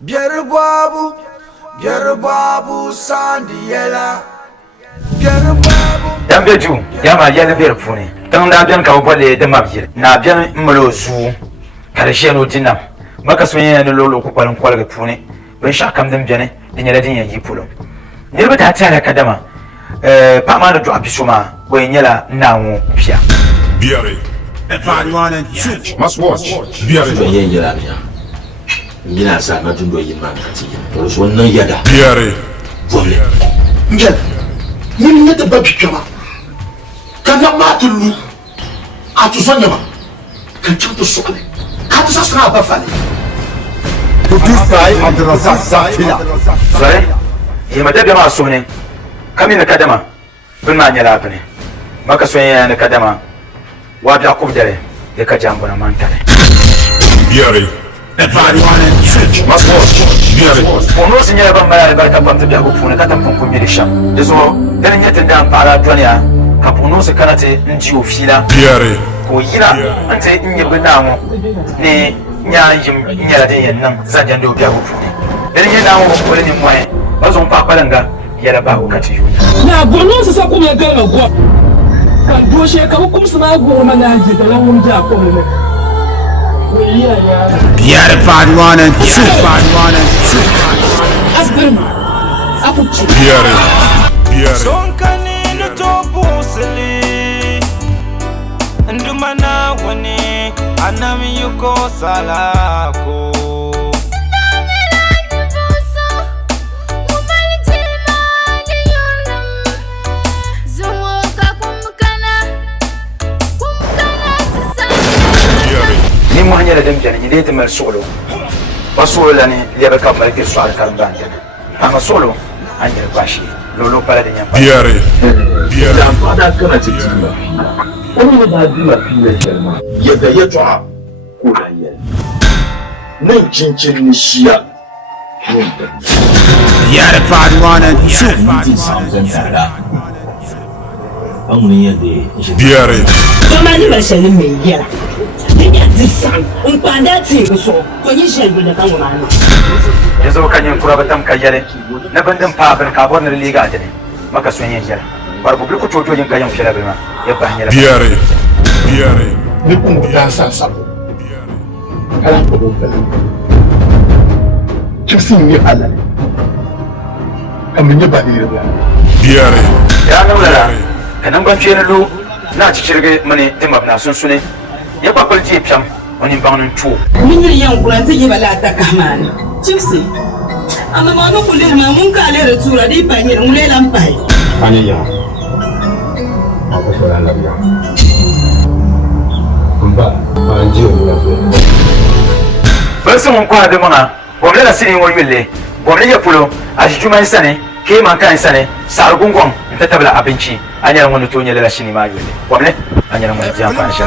Biyar babu Sandiela. Dan beju ya ma yele biyar funi dan da biyan ka bole da mabiyar na biyan mlozu karshe no dinam maka so yin no lolo ku kwalan kwalga funi ban sha kam dan biyan din yala din yayi pulo ne ba ta tare kadama pa ma do abisuma boy nyala nawo bia Biare. Everyone and must watch. Biare. yin yira ne ngina sa na tundo yin man kati to so nan yada Biare. vole ngel yin ne da babi kama kana matulu atu sonya ma kan chanto sokale ka ta sasra ba fale Produced by Abdulrazak Safila. zare yi ma da ma so ne kami na kadama bin ma nyala bane maka so yin na kadama wa da ku dare da ka jambuna mantare Biare. Everyone and must watch. Biare. ono sinya ban mara ba ta kwamta da ku fune ka tan kun mi sham da so dan nyata da para duniya ka pono se kana te nji ofila Biare. ko yira ante nye bana mo ne nya yim nya da yen nan zan jan do biya ku fune dan nya na mo ko ne mo ai ba zon pa palanga yara ba ku kati yu na bono su sa kuma ga na go kan do she ka hukum su na go mana ji da lan mun ja ko ne iya ya Biare. Everyone and asbirma apuchi Biare. Biare. Sonkani no topo sili Ndumana wani anami yuko salako Biare. ni mo hanya da dem jani ni de mer solo ba solo la ni ya ba ka mal ke so al karam dan jana ama solo anya bashi lolo pala de nyam Biare. Biare. da fada kana cikin ba wani ba dina fiye kelma yadda ya twa ko da yin nan cincin ni shiya mun da Biare. Everyone and tin samzan tara an mun yadda shi Biare. toma ni ba shani me yera ni ya ti san un panda ti so ko ni she go da kan wani yazo kan yin kura batam kayale na bandan pa ban ka bon liga jane maka so yin jara bar bu ku tojo yin kayan fira bima ya ba hanya Biare. Biare. ni kun da sa sabo kala ko da kisin ni ala kamin ya ba ni da Biare. ya na wala kanan ban ciyar lu na ci cirge mani dimab na sun sune ya ba kwalji pyam wani bangnin tu min yin yan kuran ti bala ta kamani chipsi amma ma no kulir ma mun ka le tura di pa ni ngule lampai Aniya. Ako sa lang yan. Kumba, panji o nga po. ban sun mun kwa da mana gwamnati na sinin wani wille gwamnati ya fulo a shi juma sane ke man kan sane sar gungon ta tabla abinci an yaran wani tonye lala shi ne ma wille gwamnati an yaran wani jiyan fa shi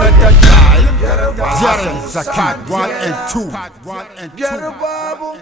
Biare. Zakat 1 and 2. Biyar babu